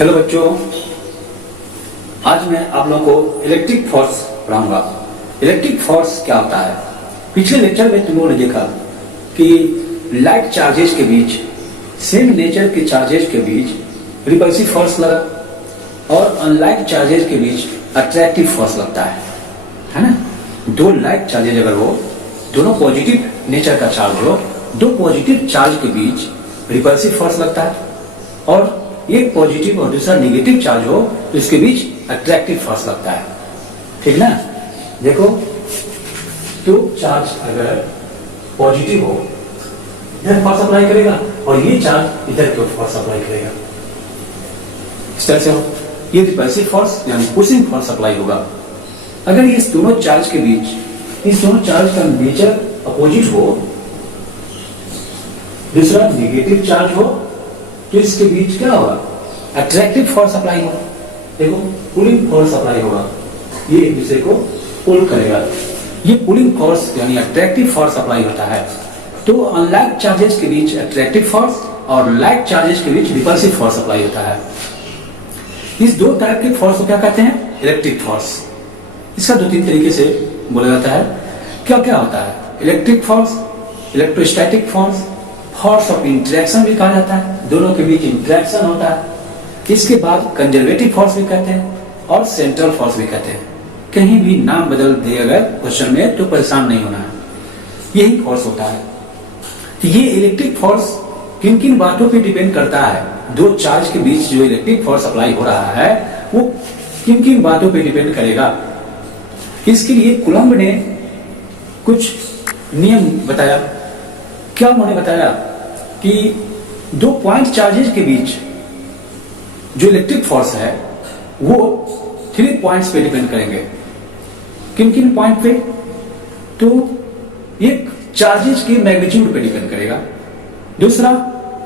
Hello बच्चों, आज मैं आप लोगों को इलेक्ट्रिक फोर्स पढ़ाऊंगा। इलेक्ट्रिक फोर्स क्या होता है? पिछले लेक्चर में तुम लोगों ने देखा कि लाइट चार्जेस के बीच, सेम नेचर के चार्जेस के बीच रिपल्सिव फोर्स लगा और अनलाइट चार्जेस के बीच अट्रैक्टिव फोर्स लगता है ना। दो लाइट चार्जेस अगर हो, दोनों पॉजिटिव नेचर का चार्ज हो, दो पॉजिटिव चार्ज के बीच रिपल्सिव फोर्स लगता है और एक पॉजिटिव और दूसरा नेगेटिव चार्ज हो तो इसके बीच अट्रैक्टिव फोर्स लगता है। ठीक ना? देखो, तो चार्ज अगर पॉजिटिव हो इधर फोर्स अप्लाई करेगा और ये चार्ज इधर की ओर फोर्स अप्लाई करेगा। इस तरह से हो, ये रिपल्सिव फोर्स यानी पुशिंग फोर्स अप्लाई होगा। अगर इस दोनों चार्ज के बीच, इस दोनों चार्ज का नेचर अपोजिट हो, दूसरा नेगेटिव चार्ज हो, तो इसके बीच क्या होगा? अट्रैक्टिव फोर्स अप्लाई होगा। देखो, पुलिंग फोर्स अप्लाई होगा, ये एक दूसरे को पुल करेगा। ये पुलिंग फोर्स यानी अट्रैक्टिव फोर्स अप्लाई होता है। तो अनलाइट चार्जेस के बीच अट्रैक्टिव फोर्स और लाइट चार्जेस के बीच रिपल्सिव फोर्स अप्लाई होता है। इस दो टाइप के फोर्स को क्या कहते हैं? Electric force. इसका दो तीन तरीके से बोला जाता है। क्या क्या होता है? Electric force, electrostatic force, force of interaction भी कहा जाता है, दोनों के बीच इंटरेक्शन होता है। इसके बाद कंजर्वेटिव फोर्स भी कहते हैं और सेंट्रल फोर्स भी कहते हैं। कहीं भी नाम बदल दे अगर क्वेश्चन में तो परेशान नहीं होना है, यही फोर्स होता है। ये इलेक्ट्रिक फोर्स किन किन बातों पे डिपेंड करता है? दो चार्ज के बीच जो इलेक्ट्रिक फोर्स अप्लाई हो रहा है वो किन किन बातों पे डिपेंड करेगा? इसके लिए कूलम्ब ने कुछ नियम बताया। क्या उन्होंने बताया कि दो पॉइंट चार्जेस के बीच जो इलेक्ट्रिक फोर्स है वो 3 पॉइंट्स पे डिपेंड करेंगे। किन किन पॉइंट पे? तो एक चार्जेस के मैग्नीट्यूड पे डिपेंड करेगा, दूसरा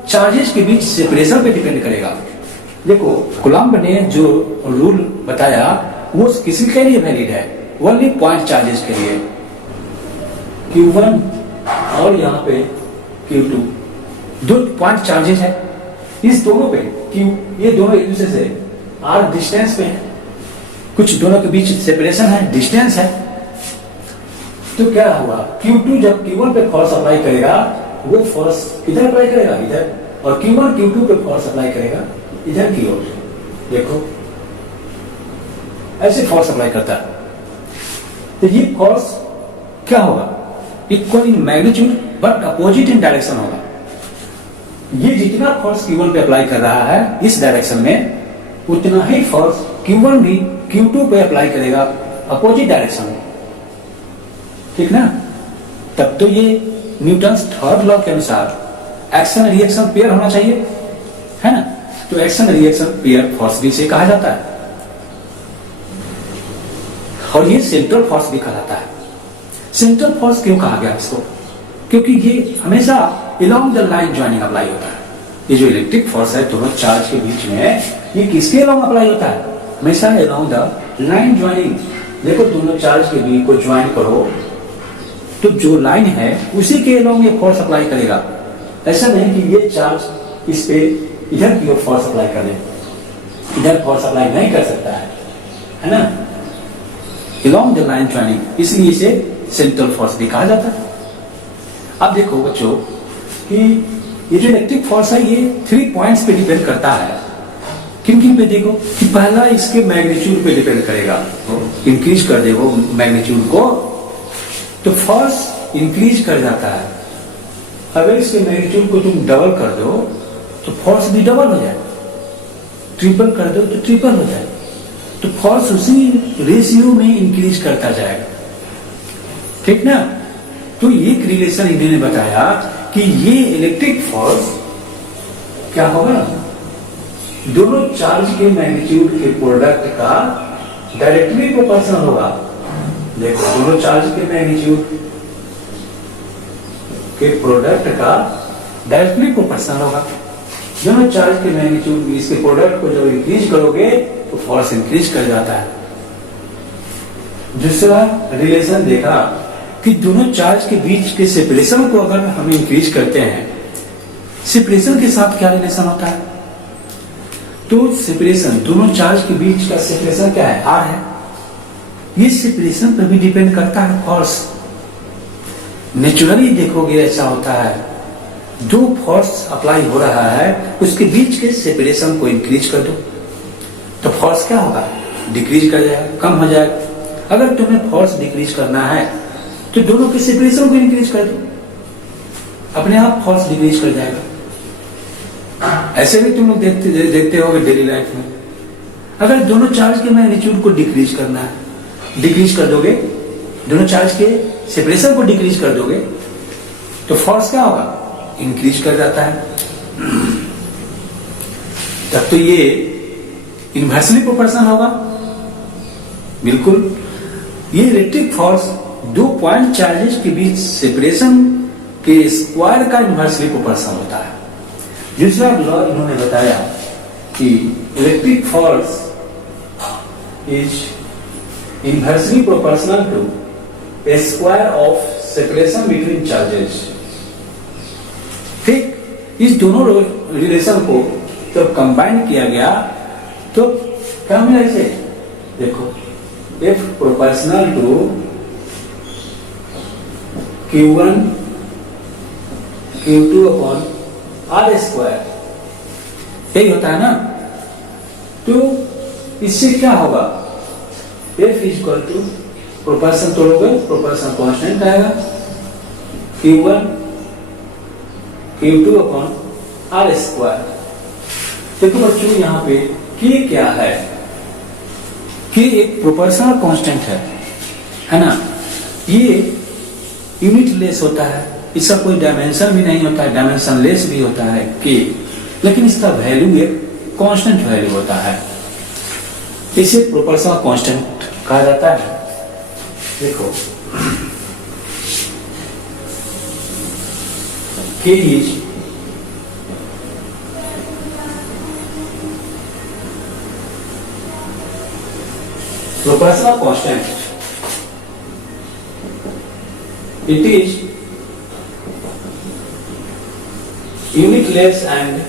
चार्जेस के बीच सेपरेशन पे डिपेंड करेगा। देखो, कूलम्ब ने जो रूल बताया वो किसी के लिए वैलिड है? ओनली पॉइंट चार्जेस के लिए। Q1 और यहाँ पे Q2 दो पॉइंट चार्जेस है। इस दोनों पे ये दोनों एक दूसरे से r डिस्टेंस पे है, कुछ दोनों के बीच सेपरेशन है, डिस्टेंस है। तो क्या हुआ? Q2 जब Q1 पे फोर्स अप्लाई करेगा वो फोर्स किधर अप्लाई करेगा? इधर। और Q1 Q2 पे फोर्स अप्लाई करेगा इधर की ओर। देखो, ऐसे फोर्स अप्लाई करता है। तो ये फोर्स क्या होगा? Equal in magnitude but opposite in direction होगा। ये जितना फोर्स Q1 पे अप्लाई कर रहा है इस डायरेक्शन में, उतना ही फोर्स Q1 भी Q2 पे अप्लाई करेगा अपोजिट डायरेक्शन में। ठीक ना? तब तो ये न्यूटन्स थर्ड लॉ के अनुसार एक्शन रिएक्शन पेयर होना चाहिए, है ना? तो एक्शन रिएक्शन पेयर फोर्स भी से कहा जाता है और ये सेंट्रल फोर्स भी कहा जाता है। सेंट्रल फोर्स क्यों कहा गया इसको? क्योंकि ये हमेशा along the line joining apply होता है। ये जो इलेक्ट्रिक फोर्स है दोनों चार्ज के बीच में, ये किसके along अप्लाई होता है? हमेशा along द लाइन ज्वाइनिंग। देखो, दोनों चार्ज के बीच को ज्वाइन करो तो जो लाइन है उसी के along ये फोर्स अप्लाई करेगा। ऐसा नहीं कि ये चार्ज इस पे इधर की ओर फोर्स अप्लाई कर दे, इधर फोर्स अप्लाई नहीं कर सकता है ना? along द लाइन ज्वाइनिंग, इसलिए इसे सेंट्रल फोर्स भी कहा जाता है। अब देखो बच्चों कि ये जो इलेक्ट्रिक फोर्स है ये 3 पॉइंट्स पे डिपेंड करता है। किन किन पे? देखो कि पहला इसके मैग्नीट्यूड पे डिपेंड करेगा। इंक्रीज कर देगा मैग्नीट्यूड को तो फोर्स इंक्रीज कर जाता है। अगर इसके मैग्नीट्यूड को तुम डबल कर दो तो फोर्स भी डबल हो जाए, ट्रिपल कर दो तो ट्रिपल हो जाए। तो फोर्स उसी रेशियो में इंक्रीज करता जाएगा। ठीक ना? तो एक रिलेशन इन्होंने बताया कि ये इलेक्ट्रिक फोर्स क्या होगा? दोनों चार्ज के मैग्नीट्यूड के प्रोडक्ट का डायरेक्टली प्रोपोर्शनल होगा। देखो, दोनों चार्ज के मैग्नीट्यूड के प्रोडक्ट का डायरेक्टली प्रोपोर्शनल होगा। दोनों चार्ज के मैग्नीट्यूड इसके प्रोडक्ट को जब इंक्रीज करोगे तो फोर्स इंक्रीज कर जाता है। दूसरा रिलेशन देखा कि दोनों चार्ज के बीच के सेपरेशन को अगर हम इंक्रीज करते हैं, सेपरेशन के साथ क्या रिलेशन होता है? तो सेपरेशन, दोनों चार्ज के बीच का सेपरेशन क्या है? आर है। ये सेपरेशन पर भी डिपेंड करता है फोर्स। नेचुरली देखोगे ऐसा होता है, जो फोर्स अप्लाई हो रहा है उसके बीच के सेपरेशन को इंक्रीज कर दो तो फोर्स क्या होगा? डिक्रीज कर जाएगा, कम हो जाएगा। अगर तुम्हें फोर्स डिक्रीज करना है तो दोनों के सेपरेशन को इंक्रीज कर दो, अपने आप फोर्स डिक्रीज कर जाएगा। ऐसे भी तुम लोग देखते होगे डेली लाइफ में, अगर दोनों चार्ज के मैग्नीट्यूड को डिक्रीज करना है, डिक्रीज कर दोगे, दोनों चार्ज के सेपरेशन को डिक्रीज कर दोगे तो फोर्स क्या होगा? इंक्रीज कर जाता है। तब तो ये इनवर्सली प्रोपोर्शनल होगा। बिल्कुल, ये इलेक्ट्रिक फोर्स दो पॉइंट चार्जेस के बीच सेपरेशन के स्क्वायर का इनवर्सली प्रोपोर्शनल होता है। दूसरा लॉ इन्होंने बताया कि electric force is inversely proportional to a square of separation between charges। ठीक, इस दोनों रिलेशन को जब कंबाइन किया गया तो क्या मिला इसे? देखो, F proportional to Q1 Q2 upon R square, यही होता है ना। तो इससे क्या होगा? F is equal to, proportion तोड़ोगे, प्रोपोर्शन कांस्टेंट आएगा, Q1 Q2 upon R square. देखो बच्चों, यहाँ पे K क्या है? K एक प्रोपोर्शनल कांस्टेंट है ना। ये यूनिट लेस होता है, इसका कोई डायमेंशन भी नहीं होता है, डायमेंशन लेस भी होता है K, लेकिन इसका वैल्यू एक कांस्टेंट वैल्यू होता है, इसे प्रोपोर्शनल कांस्टेंट कहा जाता है। देखो, K is proportional constant. It is unitless and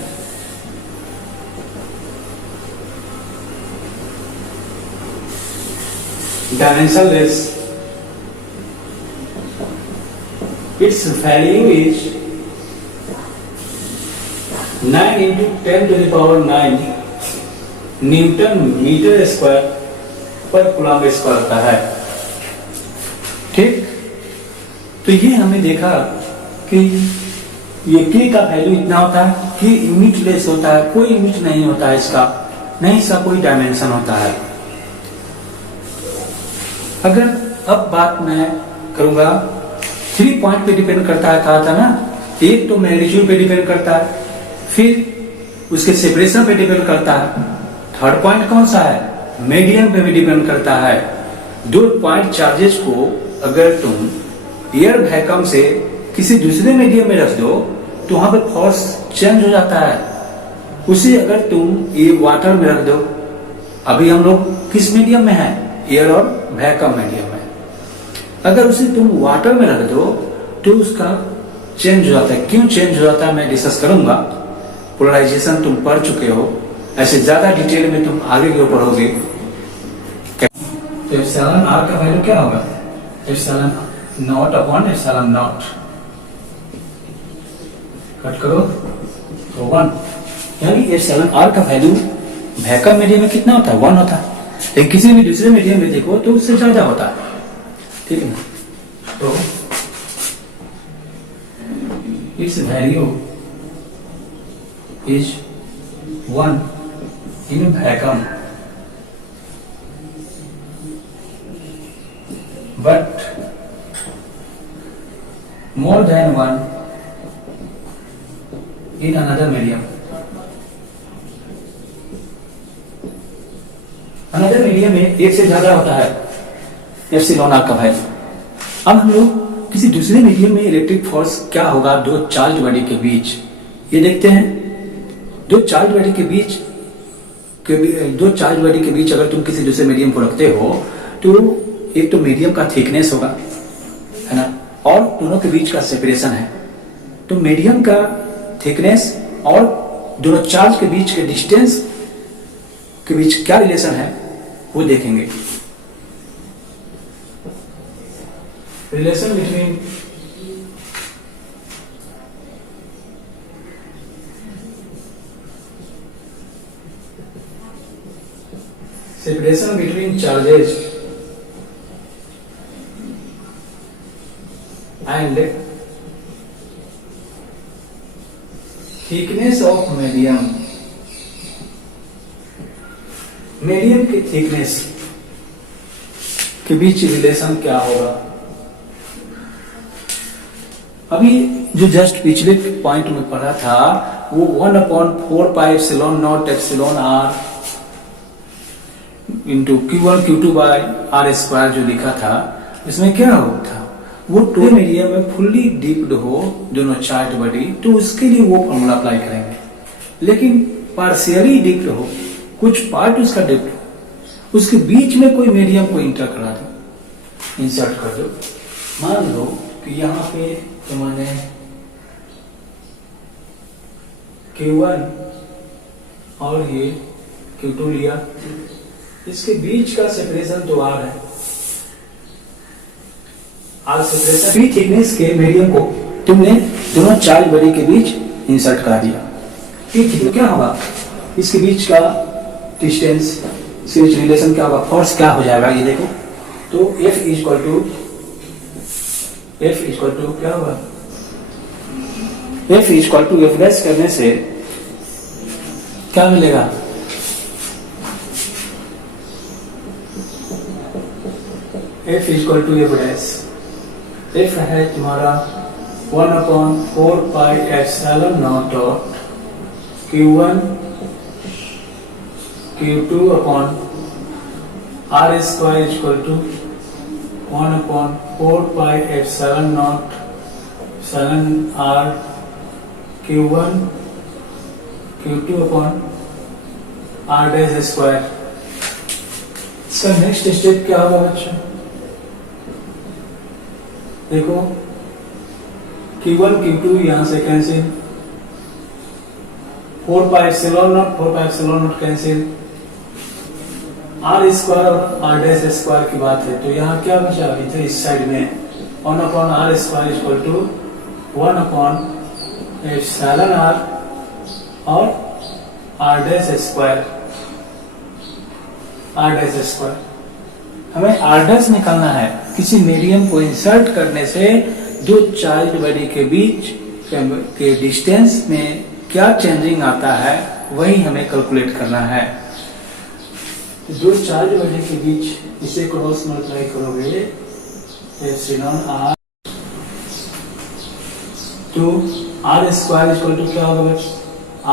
dimensionless. Its value is 9 into 10 to the power 9 newton metre square पर कूलम्ब स्क्वायर होता है। ठीक, तो ये हमने देखा कि ये K का वैल्यू इतना होता है कि यूनिट लेस होता है, कोई यूनिट नहीं होता है इसका, नहीं इसका कोई डायमेंशन होता है। अगर अब बात मैं करूंगा, 3 पॉइंट पे डिपेंड करता है, कहा था ना। एक तो मैग्नीट्यूड पे डिपेंड करता है, फिर उसके सेपरेशन पे डिपेंड करता है, थर्ड पॉइंट कौन सा है? मीडियम पे भी डिपेंड करता है। दो पॉइंट चार्जेस को अगर तुम एयर वैक्यूम से किसी दूसरे मीडियम में रख दो तो वहां पर फोर्स चेंज हो जाता है। उसे अगर तुम ये वाटर में रख दो, अभी हम लोग किस मीडियम में है? एयर और वैक्यूम मीडियम में। अगर उसे तुम वाटर में रख दो तो उसका चेंज हो जाता है। क्यों चेंज हो जाता है मैं डिस्कस करूंगा। पोलराइजेशन तुम पढ़ चुके हो, ऐसे ज्यादा डिटेल में तुम आगे क्यों पढ़ोगे। तो एप्सिलॉन आर का वैल्यू क्या होगा? Epsilon not upon epsilon not, cut करो तो 1, यानी एप्सिलॉन आर का वैल्यू वैक्यूम मीडियम में कितना होता है? 1 होता है। लेकिन किसी भी दूसरे मीडियम में देखो तो उससे ज्यादा होता है। ठीक है ना, तो it's value is 1 in vacuum, but more than 1 in another medium. Another medium में एक से ज्यादा होता है एप्सिलॉन आर का वैल्यू। अब हम लोग किसी दूसरे मीडियम में इलेक्ट्रिक फोर्स क्या होगा दो चार्ज बॉडी के बीच, ये देखते हैं। दो चार्ज बॉडी के बीच अगर तुम किसी दूसरे मीडियम को रखते हो तो एक तो मीडियम का थिकनेस होगा, है ना, और दोनों के बीच का सेपरेशन है। तो मीडियम का थिकनेस और दोनों चार्ज के बीच के डिस्टेंस के बीच क्या रिलेशन है वो देखेंगे। Relation between separation between charges and thickness of medium, medium की थिकनेस के बीच रिलेशन क्या होगा। अभी जो जस्ट पिछले पॉइंट में पढ़ा था वो 1/4πε0 into Q1 Q2 bye R square जो लिखा था, इसमें क्या हो था, वो टू मीडियम में फुल्ली डीप्ड हो दोनों चार्ज बॉडी, तो उसके लिए वो फॉर्मूला अप्लाई करेंगे। लेकिन पार्शियली डीप्ड हो, कुछ पार्ट उसका डीप्ड हो, उसके बीच में कोई मीडियम को इंटर करा दो, इंसर्ट कर दो। मान लो कि यहाँ पे तो मैंने Q1 और ये Q2 लिया, इसके बीच का सेपरेशन तो R है, R सेपरेशन पी थिकनेस के मीडियम को तुमने दोनों चार्ज बॉडी के बीच इंसर्ट करा दिया। ठीक, क्या होगा, इसके बीच का डिस्टेंस, इसके बीच रिलेशन क्या होगा, फोर्स क्या हो जाएगा ये देखो। तो F इक्वल टू क्या होगा, F equal to F dash करने से क्या मिलेगा, F equal to F dash, F है तुम्हारा 1/4πε0 Q1 Q2 upon R square equal to 1/4πε0 R Q1 Q2 upon R dash square. इसका नेक्स्ट स्टेप क्या होगा बच्चों, देखो Q1 Q2 यहां से कैंसिल, 4πε0 कैंसिल, R स्क्वायर और R डैश स्क्वायर की बात है, तो यहाँ क्या बचा अभी तो इस साइड में 1/R स्क्वायर इक्वल टू 1/ε0 और R dash square, R dash square. हमें R डैश निकालना है, किसी मीडियम को इंसर्ट करने से दो चार्ज बॉडी के बीच के डिस्टेंस में क्या चेंजिंग आता है वही हमें कैलकुलेट करना है। दो चार्ज बॉडी के बीच इसे क्रॉस मल्टीप्लाई करोगे एप्सिलॉन R तो R स्क्वायर इक्वल टू क्या होगा बच्चों,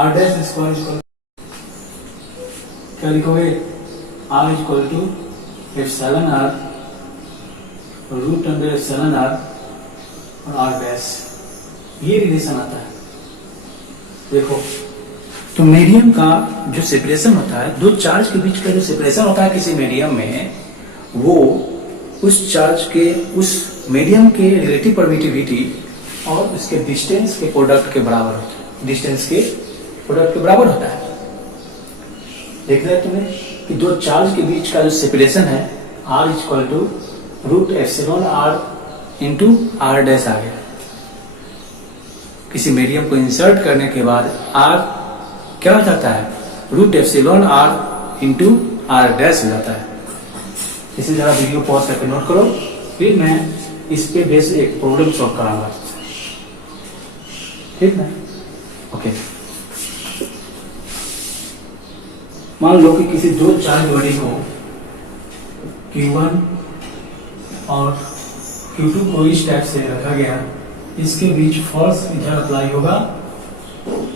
R डैश स्क्वायर इक्वल क्या लिखोगे, R equal to epsilon R root under epsilon R और R डैश, ये रिलेशन आता है। देखो तो मीडियम का जो सेपरेशन होता है, दो चार्ज के बीच का जो सेपरेशन होता है किसी मीडियम में, वो उस चार्ज के, उस मीडियम के रिलेटिव परमिटिविटी और उसके डिस्टेंस के प्रोडक्ट के बराबर होता है, डिस्टेंस के प्रोडक्ट के बराबर होता है। देख रहे तुम्हें कि दो चार्ज के बीच का जो सेपरेशन है R equal to root epsilon R into R dash आ गया। किसी मीडियम को इंसर्ट करने के बाद R क्या हो जाता है, root epsilon R into R dash हो जाता है। इसे जरा वीडियो पॉज करके नोट करो, फिर मैं इस पे बेस एक प्रॉब्लम सॉल्व कराऊंगा, ठीक ना। ओके, मान लो कि किसी दो चार्ज बॉडी को Q1 और Q2 को इस टाइप से रखा गया, इसके बीच फोर्स इधर अप्लाई होगा,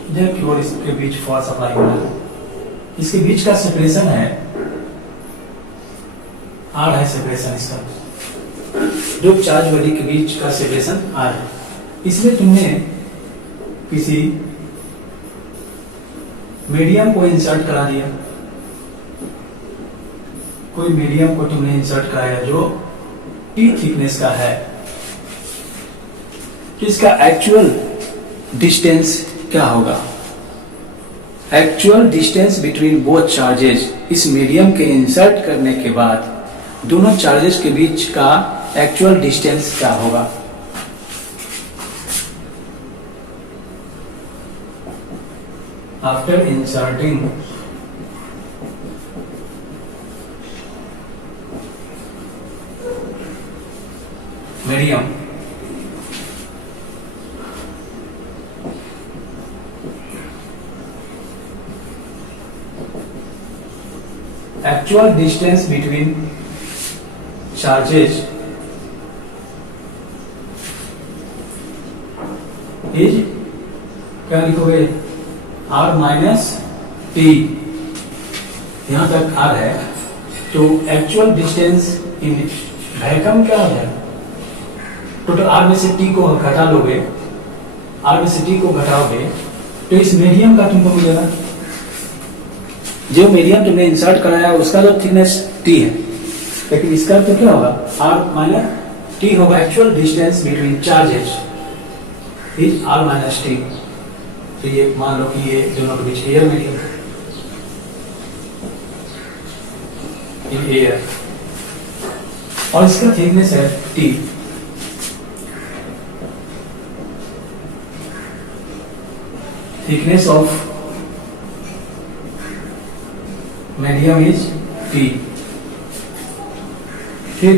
इधर की ओर इसके बीच फोर्स अप्लाई होगा। इसके बीच का सेपरेशन है R है, सेपरेशन इसका, दो चार्ज बॉडी के बीच का सेपरेशन R है। इसलिए तुमने किसी मीडियम को इंसर्ट करा दिया, कोई मीडियम को तुमने इंसर्ट कराया जो T थिकनेस का है, तो इसका एक्चुअल डिस्टेंस क्या होगा, actual distance between both charges, इस मीडियम के इंसर्ट करने के बाद दोनों चार्जेस के बीच का एक्चुअल डिस्टेंस क्या होगा। After inserting medium actual distance between charges is क्या लिखोगे r माइनस टी, यहां तक r है तो एक्चुअल डिस्टेंस इन वैक्यूम क्या हो जाएगा, टोटल r में से t को घटा लोगे, r में से t को घटाओगे तो इस मीडियम का तुमको मिलेगा, जो मीडियम तुमने इंसर्ट कराया उसका जो थिकनेस t है, लेकिन इसका तो क्या होगा r माइनस t होगा। Actual distance between charges is r minus T, तो ये मान लो कि ये दोनों के बीच एयर मीडियम इन एयर और इसका थिकनेस है t। Thickness of medium is T। ठीक,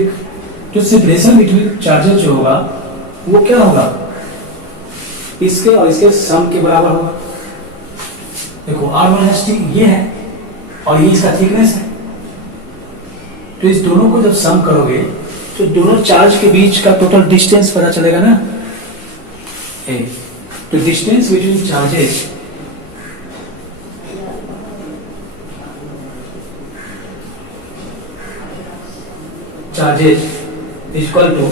तो सेपरेशन बिटवीन चार्जेस जो होगा वो क्या होगा, इसके और इसके सम के बराबर होगा। देखो R माइनस टी ये है और ये इसका थिकनेस है, तो इस दोनों को जब सम करोगे तो दोनों चार्ज के बीच का टोटल डिस्टेंस पता चलेगा ना। तो distance between charges charges is equal to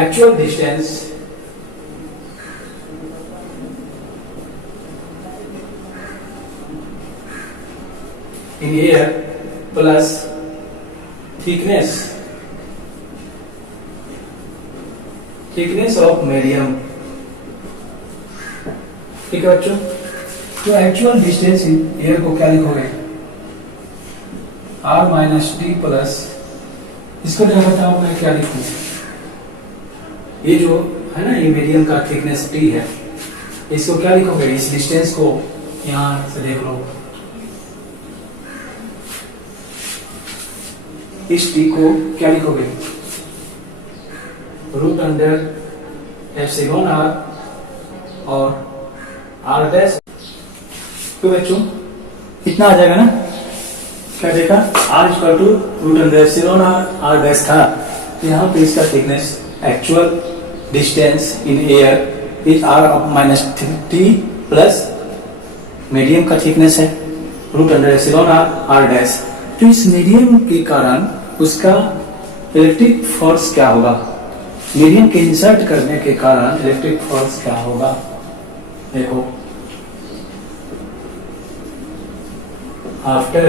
actual distance in air plus thickness of medium। ठीक है बच्चों, तो एक्चुअल डिस्टेंस इन एयर को क्या लिखोगे r माइनस टी प्लस, इसको क्या बताऊं मैं क्या लिखूं, ये जो है ना ये मीडियम का थिकनेस t है, इसको क्या लिखोगे, इस डिस्टेंस को यहां से देख लो, इस t को क्या लिखोगे रूट अंडर एप्सिलॉन r और r डैश। तो बच्चों इतना आ जाएगा ना, क्या देखा r equal to root under epsilon r dash था, यहाँ पे इसका thickness actual distance in air is r minus T plus medium का थिकनेस है root under epsilon r dash. तो इस मीडियम के कारण उसका इलेक्ट्रिक फोर्स क्या होगा, मीडियम के इंसर्ट करने के कारण इलेक्ट्रिक फोर्स क्या होगा। देखो after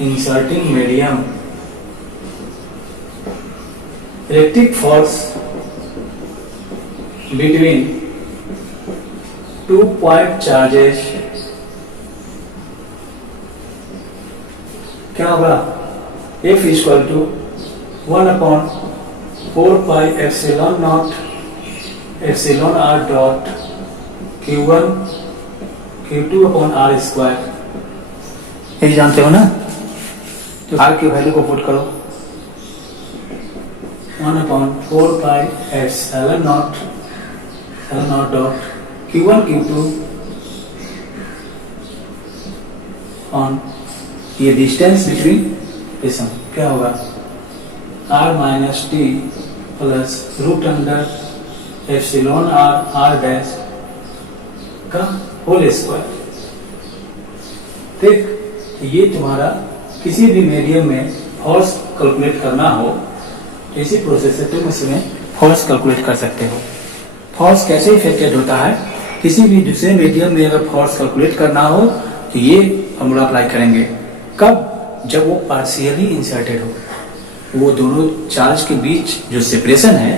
inserting medium, electric force between 2 point charges क्या होगा, F is equal to 1/4 pi epsilon naught epsilon r dot q1 q2 upon r square। ये जानते हो ना, तो r की वैल्यू को पुट करो 1/4 pi epsilon naught dot q1 q2 on ये डिस्टेंस बिटवीन इसम क्या होगा r minus T plus root under epsilon r dash का होल स्क्वायर। ठीक, ये तुम्हारा किसी भी मीडियम में फोर्स कैलकुलेट करना हो तो इसी प्रोसेस से तुम इसमें फोर्स कैलकुलेट कर सकते हो। फोर्स कैसे इफेक्टेड होता है, किसी भी दूसरे मीडियम में अगर फोर्स कैलकुलेट करना हो तो ये फॉर्मूला अप्लाई करेंगे। कब, जब वो पार्शियली इंसर्टेड हो, वो दोनों चार्ज के बीच जो सेपरेशन है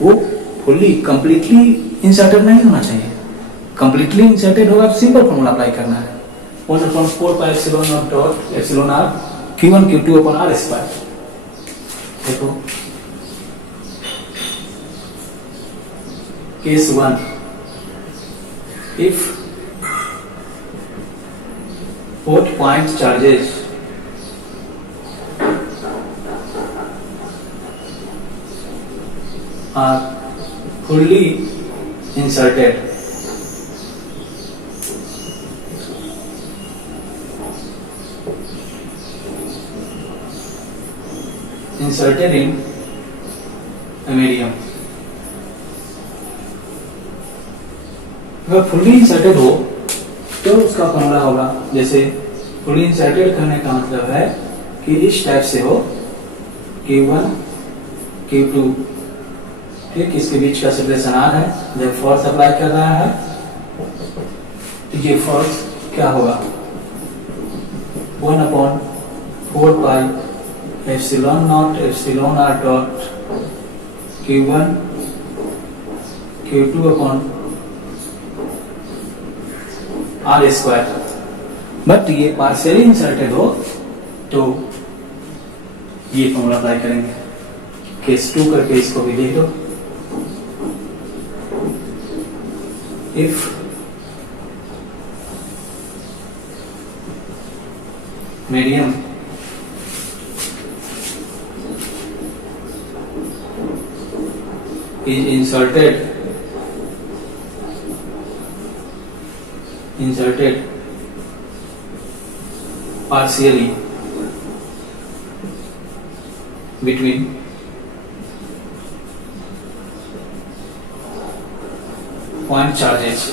वो फुल्ली कंप्लीटली इंसर्टेड नहीं होना चाहिए। कंप्लीटली इंसर्टेड होगा तो सिंपल फॉर्मूला अप्लाई करना है, 1/4 dot epsilon R Q1 Q2 upon R square. देखो case 1, if both point charges are fully inserted in a medium। अगर फुल्ली इंसर्टेड हो तो उसका फॉर्मूला होगा, जैसे फुल्ली इंसर्टेड करने का मतलब है कि इस टाइप से हो, Q1 Q2, ठीक, इसके बीच का सेपरेशन R है, जब फोर्स अप्लाई कर रहा है तो ये फोर्स क्या होगा, 1/4 pi epsilon naught epsilon R dot Q1 Q2 upon R square. But ये पार्शियली इंसर्टेड हो तो ये फॉर्मूला अप्लाई करेंगे। केस 2 करके इसको भी लिख दो, if medium is inserted partially between point charges।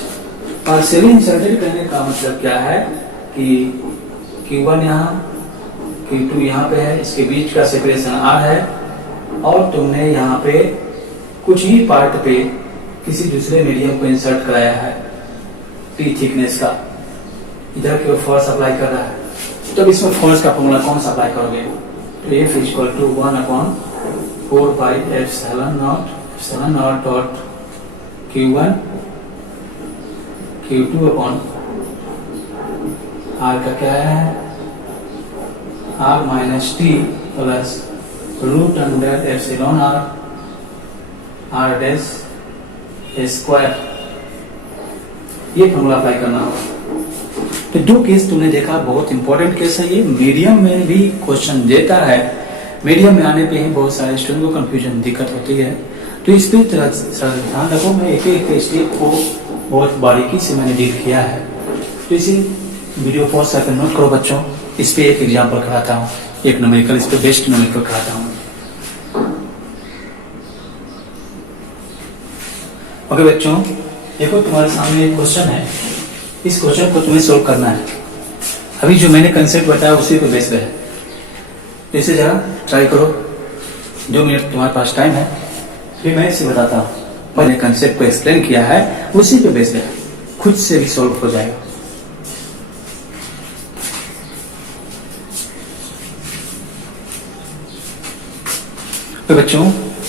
partially inserted करने का मतलब क्या है कि Q1 यहाँ Q2 यहाँ पे है, इसके बीच का सेपरेशन R है, और तुमने यहाँ पे कुछ ही पार्ट पे किसी दूसरे मीडियम को इंसर्ट कराया है T थिकनेस का, इधर की ओर फोर्स अप्लाई कर रहा है, तब इसमें फोर्स का फॉर्मूला कौन सा अप्लाई करोगे, तो F equal to 1/4 pi epsilon naught dot Q1 Q2 upon R का क्या है, R minus T plus root under epsilon R dash square, ये फॉर्मूला अप्लाई करना होगा। तो जो केस तुमने देखा बहुत इंपॉर्टेंट केस है ये, मीडियम में भी क्वेश्चन देता है, मीडियम में आने पे ही बहुत सारे स्टूडेंट को कंफ्यूजन दिक्कत होती है, तो इस पे ध्यान रखो। मैं एक एक स्टेप को बहुत बारीकी से मैंने डील किया है, तो इसी वीडियो पॉज करके नोट करो बच्चों। इस पे एक एग्जाम्पल कराता हूँ, एक न्यूमेरिकल, इस पे बेस्ट न्यूमेरिकल कराता हूँ। ओके बच्चों, देखो तुम्हारे सामने एक क्वेश्चन है, इस क्वेश्चन को तुम्हें सोल्व करना है। अभी जो मैंने कंसेप्ट बताया उसी पे बेस्ड है, इसे जरा ट्राई करो, 2 मिनट तुम्हारे पास टाइम है, फिर मैं इसे बताता हूँ। मैंने कंसेप्ट को एक्सप्लेन किया है उसी पे बेस्ड है, खुद से भी सोल्व हो जाएगा। तो बच्चों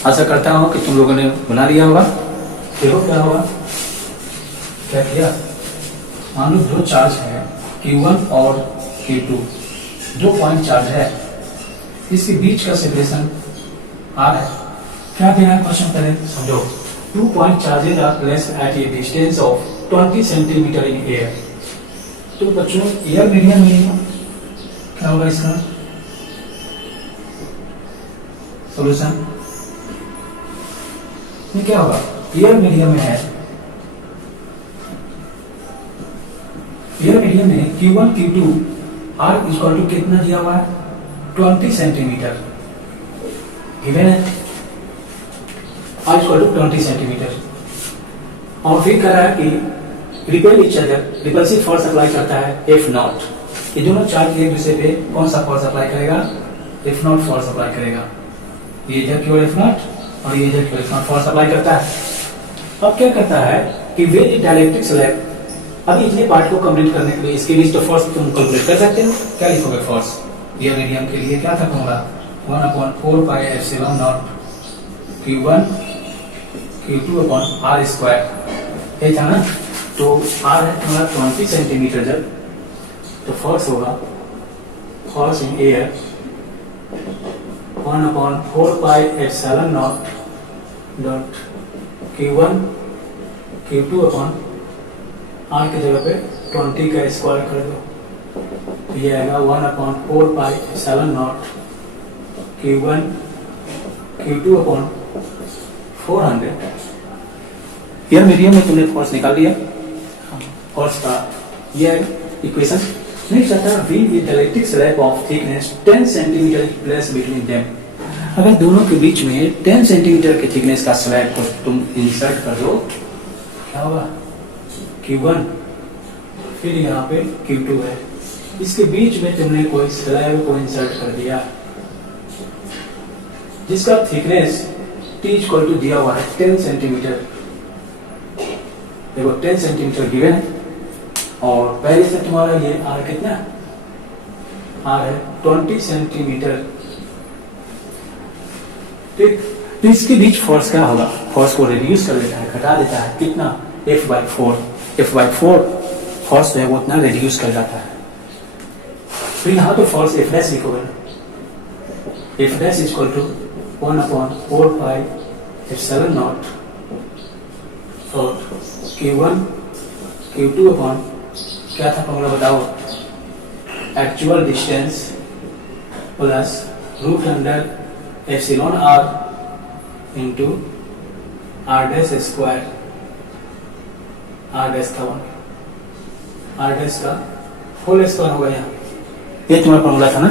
आशा करता हूँ कि तुम लोगों ने बना लिया होगा। देखो क्या होगा, क्या किया, मान लो दो चार्ज है Q1 और Q2, दो पॉइंट चार्ज है, इसके बीच का सेपरेशन R है। क्या देना है क्वेश्चन, पहले समझो। 2 point charges are placed at a distance of 20 centimetre in air. तो बच्चों एयर मीडियम में क्या होगा इसका सॉल्यूशन, ये क्या होगा, एयर मीडियम में है, एयर मीडियम में Q1 Q2 R equal to कितना दिया हुआ है, 20 सेंटीमीटर गिवन है, R इक्वल टू 20 सेंटीमीटर। और फिर कह रहा है कि repel each other, repulsive force apply करता है F0। ये दोनों चार्ज एक दूसरे पे कौन सा फोर्स अप्लाई करेगा, F0 फोर्स अप्लाई करेगा। ये इधर की ओर F0 और ये इधर की ओर F0 फोर्स अप्लाई करता है। अब क्या करता है कि वे डायलेक्ट्रिक स्लैब, अभी इतने पार्ट को कंप्लीट करने के लिए इसके बीच तो फोर्स तुम कैलकुलेट कर सकते हो। क्या लिखोगे फोर्स, ये मीडियम के लिए क्या था formula, 1/4 pi epsilon not Q1 Q2 upon R square, ये था ना। तो आर है तुम्हारा 20 सेंटीमीटर जब, तो फोर्स होगा, force in air 1/4πε0 dot Q1 Q2 upon R की जगह पे 20 का स्क्वायर कर दो, तो ये आएगा 1/4πε0 Q1 Q2 अपॉन 400। यार मीडियम में तुमने फोर्स निकाल लिया, फोर्स का ये इक्वेशन। नेक्स्ट आता है wheel with electric slab of thickness 10 centimetre place between them. अगर दोनों के बीच में 10 सेंटीमीटर के थिकनेस का स्लैब को तुम इंसर्ट कर दो, क्या होगा, Q1 फिर यहाँ पे Q2 है, इसके बीच में तुमने कोई स्लैब को इंसर्ट कर दिया जिसका थिकनेस T इक्वल टू दिया हुआ है 10 सेंटीमीटर। देखो 10 सेंटीमीटर गिवन है और पहले से तुम्हारा ये आर कितना है, आर है 20 सेंटीमीटर। ठीक, तो इसके बीच फोर्स क्या होगा, फोर्स को रिड्यूस कर देता है, घटा देता है, कितना, F/4। F/4 फोर्स जो है वो उतना रिड्यूस कर जाता है। तो यहाँ तो फोर्स F डैश लिखोगे ना, F डैश इक्वल टू 1/4πε0 और Q1 Q2 अपॉन क्या था फॉर्मूला बताओ, actual distance plus root under epsilon R into R dash square, R dash का 1, आर डैश का होल स्क्वायर होगा यहाँ, ये तुम्हारा फॉर्मूला था ना।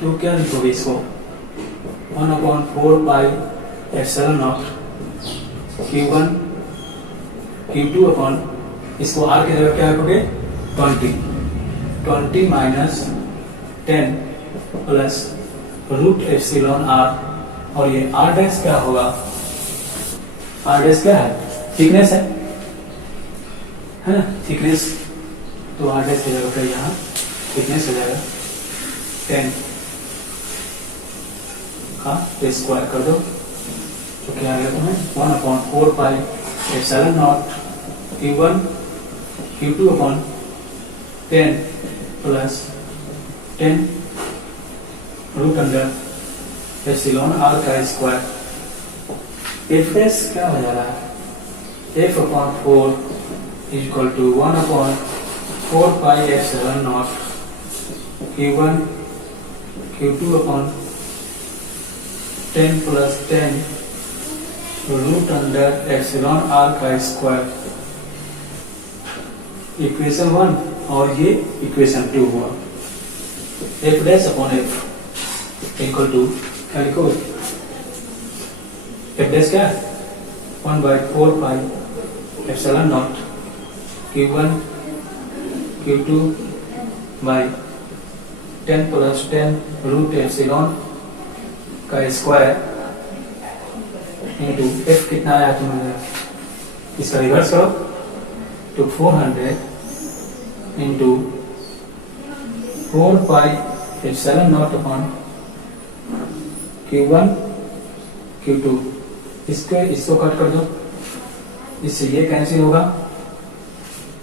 तो क्या लिखोगे इसको, 1/4πε0 Q1 Q2 अपॉन, इसको आर की जगह क्या रखोगे 20 minus 10 plus root epsilon R, और ये आर डैश क्या होगा, आर डैश क्या है, थिकनेस है ना, थिकनेस, तो आर डैश की जगह पे यहाँ थिकनेस हो जाएगा 10 का, तो स्क्वायर कर दो, तो क्या आ गया तुम्हें 1/4πε0 Q1 Q2 upon 10 plus 10 root under epsilon are का स्क्वायर। एफ डैश क्या हो जा रहा है, F/4 equal to 1/4πε0 Q1 Q2 upon 10 plus 10 root under epsilon are का स्क्वायर, इक्वेशन 1 और ये इक्वेशन 2 हुआ। F dash upon F equal to क्या लिखो, F डैश क्या है 1/4πε0 Q1 Q2 by 10 plus 10 root epsilon का स्क्वायर इंटू F कितना आया तुम्हारा, इसका रिवर्स करो तो 400 इंटू 4πε0 अपॉन Q1 Q2, इसको कट कर दो, इससे ये कैंसिल होगा।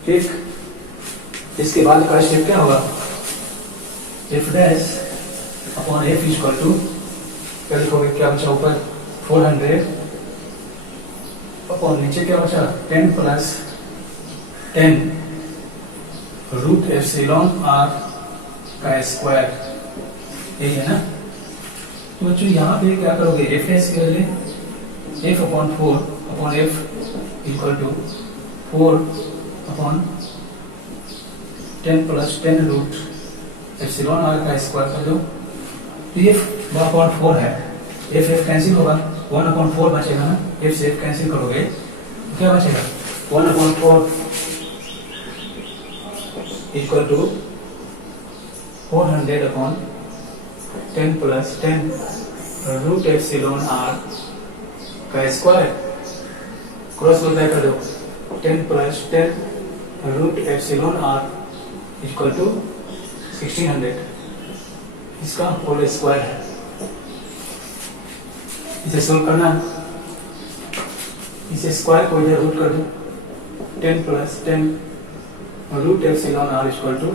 ठीक, इसके बाद का स्टेप क्या होगा, F dash upon F equal to क्या लिखोगे, क्या बचा ऊपर 400 अपॉन नीचे क्या बचा 10 प्लस 10 रूट एप्सिलॉन आर का स्क्वायर, यही है ना। तो बच्चों यहाँ पे क्या करोगे, एफ एस के लिए F/4 upon F equal to 4 upon 10 plus 10 root epsilon are का स्क्वायर कर दो, तो ये 1/4 है, F कैंसिल होगा, 1/4 बचेगा ना, F से F कैंसिल करोगे तो क्या बचेगा 1/4 equal to 400 upon 10 plus 10 root epsilon are का स्क्वायर, क्रॉस मल्टीप्लाई कर दो 10 plus 10 root epsilon R equal to 1600, इसका होल स्क्वायर है। इसे सोल्व करना, इसे स्क्वायर को इधर रूट कर दो, 10 plus 10 root epsilon r is equal to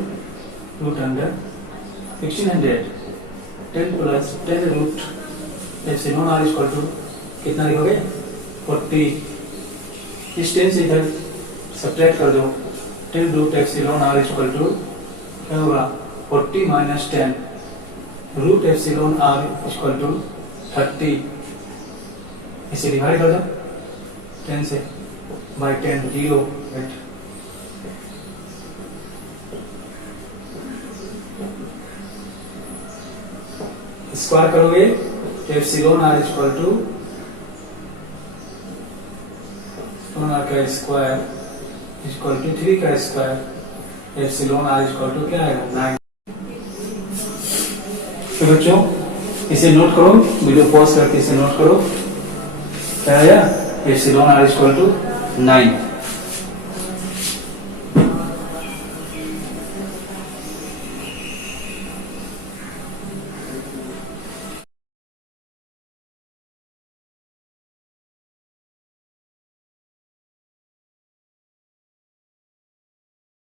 root under 1600. 10 plus 10 root epsilon r is equal to कितना लिखोगे 40. इस 10 से इधर सब्ट्रैक्ट कर दो. 10 root epsilon r is equal to क्या होगा 40 minus 10 root epsilon r is equal to 30. इसे डिवाइड कर दो 10 से by 10 0 8. स्क्वायर करोगे तो epsilon r is equal to r का स्क्वायर is equal to 3 का square epsilon r is equal to क्या आएगा 9. तो बच्चों इसे नोट करो, वीडियो पॉज करके इसे नोट करो. क्या आया epsilon r is equal to 9.